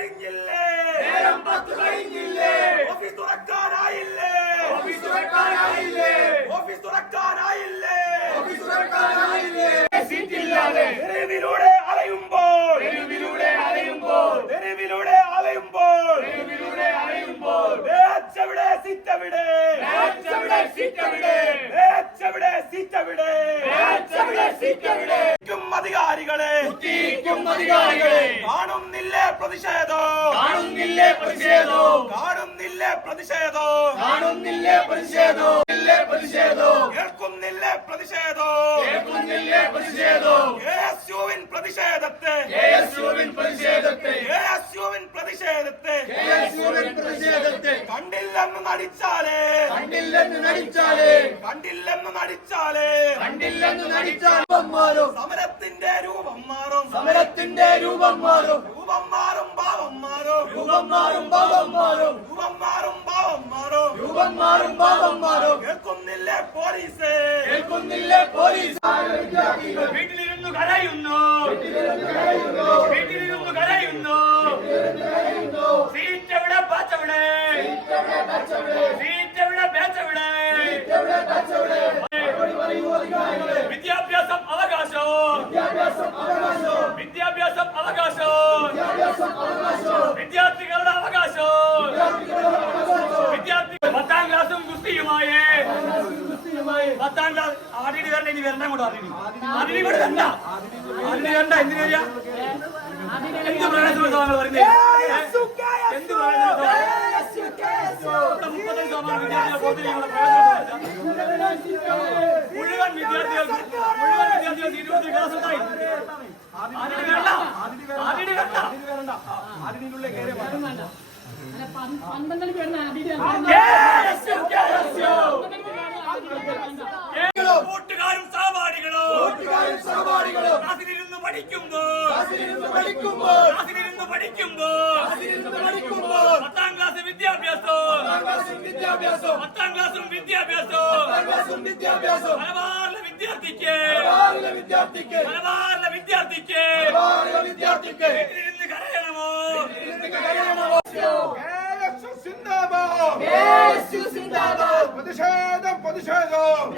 കഴിഞ്ഞില്ലേ ഓഫീസ് തുറക്കാനായില്ലേ തെരുവിലൂടെ അലയുമ്പോൾ എവിടെ സീറ്റവിടെ അധികാരികളെ കാണുന്നില്ലേ പ്രതിഷേധം കേൾക്കുന്നില്ലേ പ്രതിഷേധം യേശുവിൻ പ്രതിഷേധത്തെ കണ്ടില്ലെന്ന് നടിച്ചാലേ സമരത്തിന്റെ രൂപം മാറും ഭാവം മാറും കേൾക്കുന്നില്ലേ പോലീസ് വീട്ടിലിരുന്നു കരയുന്നു സീറ്റെവിടെ പാച്ചവിടെ വിദ്യാഭ്യാസം അവകാശം വിദ്യാർത്ഥികളുടെ അവകാശം പത്താം ക്ലാസും ഗുസ്തിയുമായി 10ാം ക്ലാസ് ആദ്യം കണ്ട ഇനി വരണം കൂടെ അതിനി കൂടെ കണ്ട എന്തിനാ എന്ത് പ്രയാസമാണ് പറയുന്നത് എന്ത് മുഴുവൻ വിദ്യാർത്ഥികൾ 20 ക്ലാസ് ഉണ്ടായി കൂട്ടുകാരും സഹപാഠികളും അതിലിരുന്ന് പഠിക്കുമ്പോൾ 10ാം ക്ലാസ് വിദ്യാഭ്യാസം മലബാറിലെ വിദ്യാർത്ഥിക്ക് ഇരുന്ന് കരയണമോ സിന്ദാബാദ് പ്രതിഷേധം